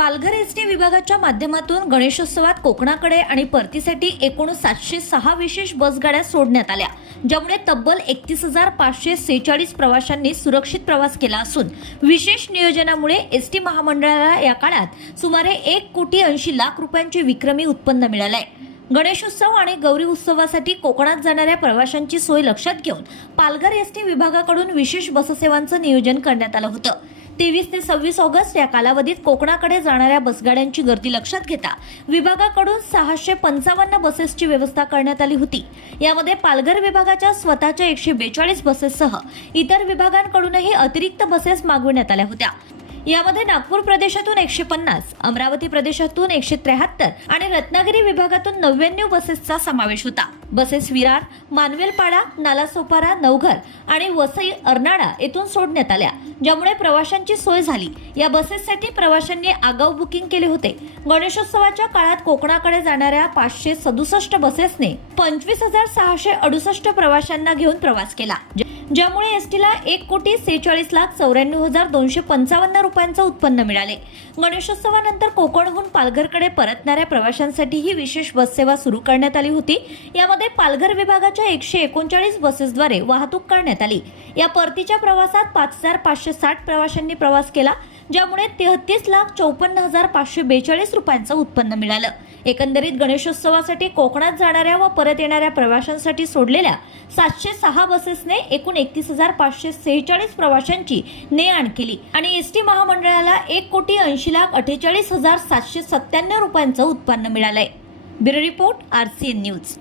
Palghar S T विभागाच्या माध्यमातून गणेशोत्सवात कोकणाकडे आणि परतीसाठी एकूण सातशे सहा विशेष बसगाड्या सोडण्यात आल्या ज्यामुळे तब्बल एकतीस हजार पाचशे सेहेचाळीस प्रवाशांनी सुरक्षित प्रवास केला असून विशेष नियोजनामुळे एस टी महामंडळाला या काळात सुमारे एक कोटी ऐंशी लाख रुपयांचे विक्रमी उत्पन्न मिळालंय. गणेशोत्सव आणि गौरी उत्सवासाठी कोकणात जाणाऱ्या प्रवाशांची सोय लक्षात घेऊन पालघर एस टी विभागाकडून विशेष बससेवांचं नियोजन करण्यात आलं होतं. तेवीस ते सव्वीस ऑगस्ट या कालावधीत कोकणाकडे जाणाऱ्या बसगाड्यांची गर्दी लक्षात घेता विभागाकडून सहाशे पंचावन्न बसेसची व्यवस्था करण्यात आली होती. यामध्ये पालघर विभागाच्या स्वतःच्या एकशे बेचाळीस बसेससह इतर विभागांकडूनही अतिरिक्त बसेस मागविण्यात आल्या होत्या. यामध्ये नागपूर प्रदेशातून एकशे पन्नास अमरावती प्रदेशातून एकशे त्र्याहत्तर आणि रत्नागिरी विभागातून नव्याण्णव बसेसचा समावेश होता. बसेस विरार मानवेलपाडा नालासोपारा नवघर आणि वसई अर्नाळा येथून सोडण्यात आल्या ज्यामुळे प्रवाशांची सोय झाली. या बसेससाठी प्रवाशांनी आगाऊ बुकिंग केले होते. गणेशोत्सवाच्या काळात कोकणाकडे जाणाऱ्या पाचशे सदुसष्ट बसेसने पंचवीस हजार सहाशे अडुसष्ट प्रवाशांना घेऊन प्रवास केला ज्यामुळे ज्यामुळे एसटीला एक कोटी सेहेचाळीस लाख चौऱ्याण्णव हजार दोनशे पंचावन्न रुपयांचं उत्पन्न मिळाले. गणेशोत्सवानंतर कोकणहून पालघरकडे परतणाऱ्या प्रवाशांसाठी ही विशेष बससेवा सुरू करण्यात आली होती. यामध्ये पालघर विभागाच्या एकशे एकोणचाळीस बसेसद्वारे वाहतूक करण्यात आली. या परतीच्या प्रवासात पाच हजार पाचशे साठ प्रवाशांनी प्रवास केला ज्यामुळे तेहतीस लाख चौपन्न हजार पाचशे बेचाळीस रुपयांचं उत्पन्न मिळालं. एकंदरीत गणेशोत्सवासाठी कोकणात जाणाऱ्या व परत येणाऱ्या प्रवाशांसाठी सोडलेल्या सातशे सहा बसेसने एकूण एकतीस हजार पाचशे सेहेचाळीस प्रवाशांची ने आण केली. आणि एस टी महामंडळाला एक कोटी ऐंशी लाख अठ्ठेचाळीस हजार सातशे सत्त्याण्णव रुपयांचं उत्पन्न मिळालंय. Bureau report R C N news.